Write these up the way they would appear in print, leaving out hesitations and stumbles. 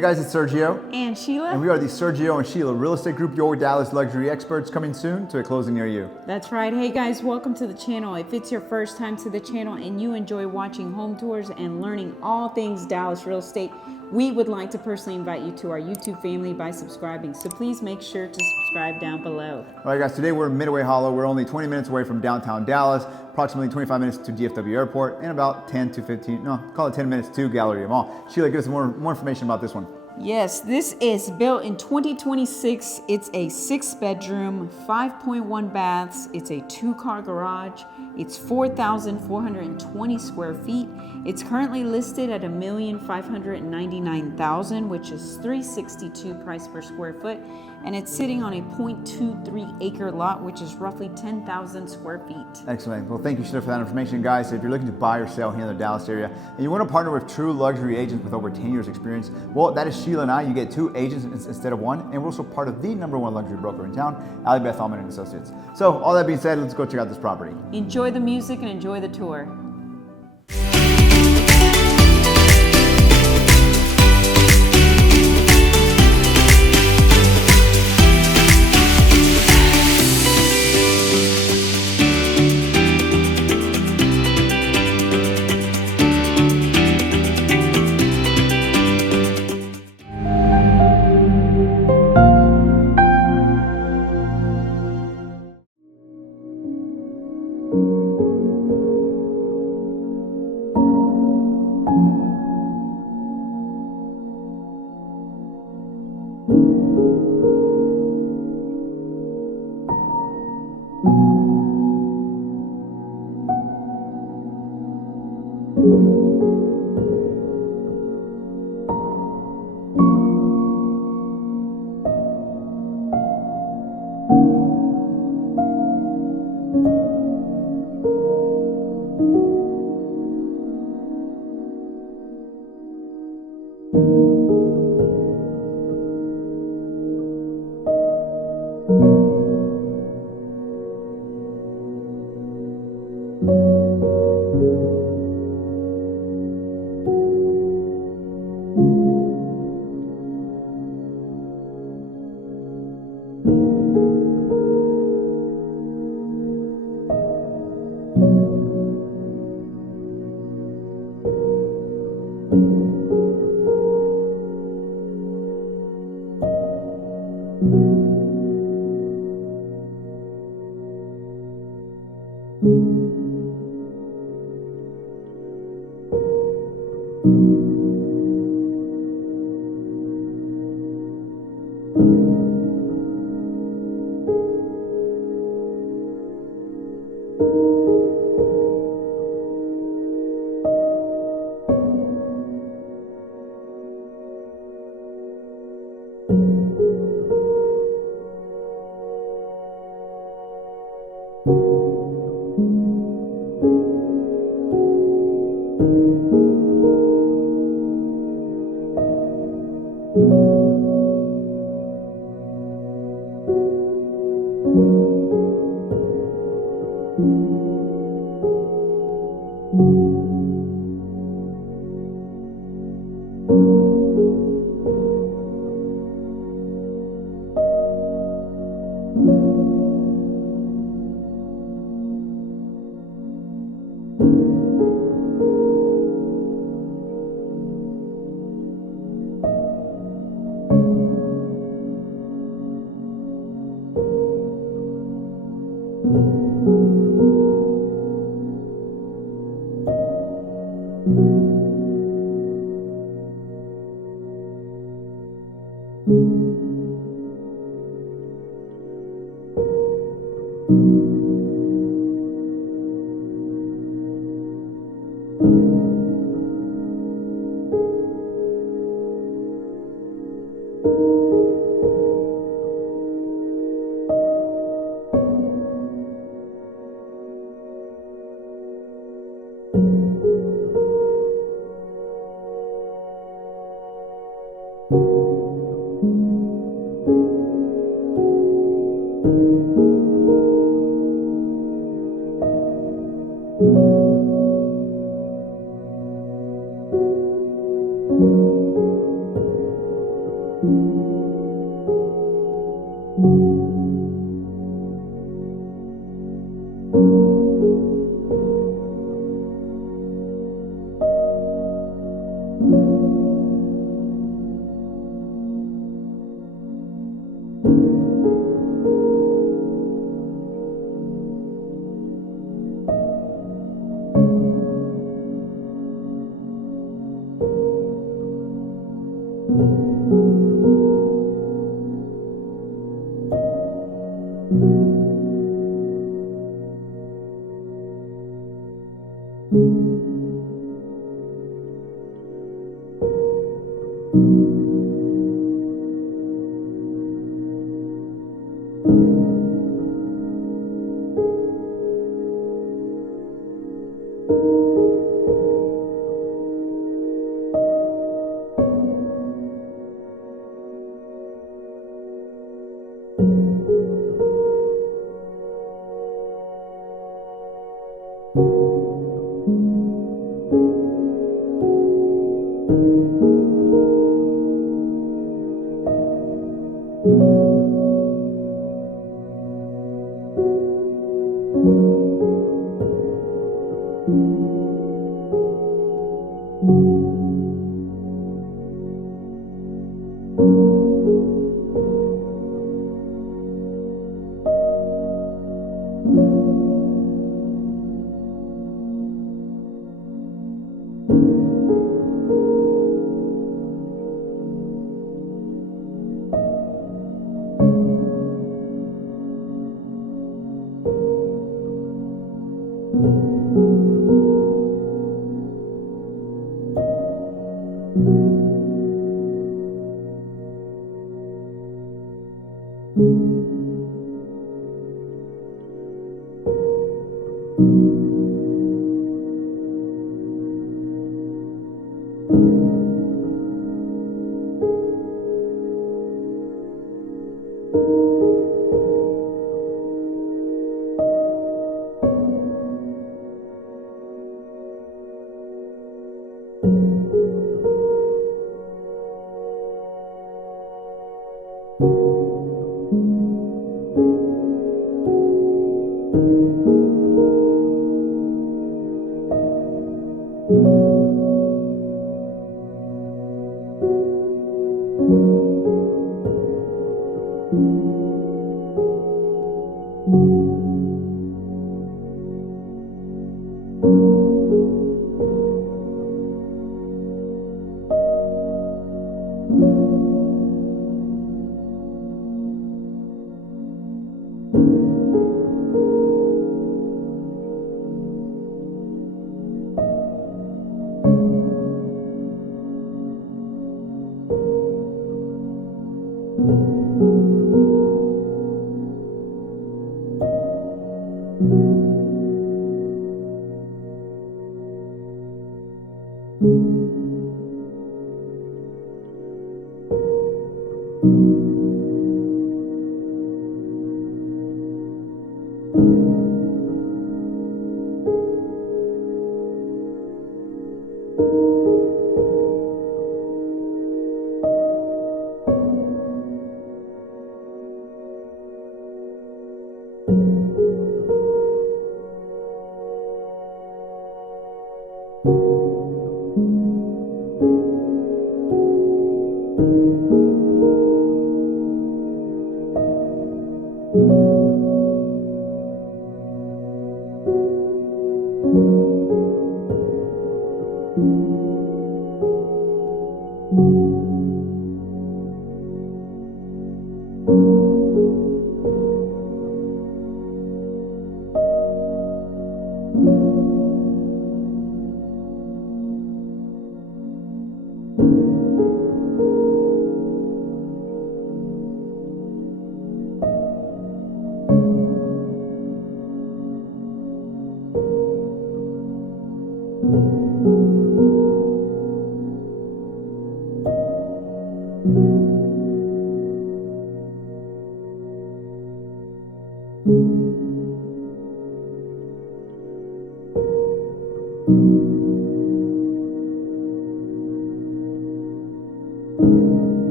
Hey guys, it's Sergio. And Sheila. And we are the Sergio and Sheila Real Estate Group, your Dallas luxury experts, coming soon to a closing near you. That's right. Hey guys, welcome to the channel. If it's your first time to the channel and you enjoy watching home tours and learning all things Dallas real estate, we would like to personally invite you to our YouTube family by subscribing. So please make sure to subscribe down below. All right guys, today we're in Midway Hollow. We're only 20 minutes away from downtown Dallas, approximately 25 minutes to DFW Airport, and about 10 to 15, no, call it 10 minutes to Galleria Mall. Sheila, give us more information about this one. Yes, this is built in 2026. It's a 6-bedroom, 5.1 baths. It's a 2-car garage. It's 4,420 square feet. It's currently listed at $1,599,000, which is $362 price per square foot. And it's sitting on a 0.23 acre lot, which is roughly 10,000 square feet. Excellent. Well, thank you, Sheila, for that information, guys. So if you're looking to buy or sell here in the Dallas area and you want to partner with true luxury agents with over 10 years experience, well, that is Sheila and I. You get 2 agents instead of 1, and we're also part of the #1 luxury broker in town, Ali Beth Allman and Associates. So all that being said, let's go check out this property. Enjoy the music and enjoy the tour.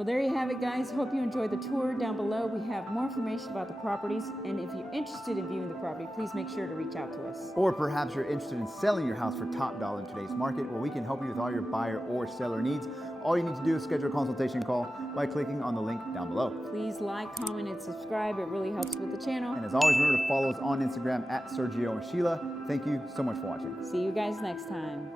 Well, there you have it, guys. Hope you enjoyed the tour. Down below, we have more information about the properties. And if you're interested in viewing the property, please make sure to reach out to us. Or perhaps you're interested in selling your house for top dollar in today's market, where we can help you with all your buyer or seller needs. All you need to do is schedule a consultation call by clicking on the link down below. Please like, comment, and subscribe. It really helps with the channel. And as always, remember to follow us on Instagram at Sergio and Sheila. Thank you so much for watching. See you guys next time.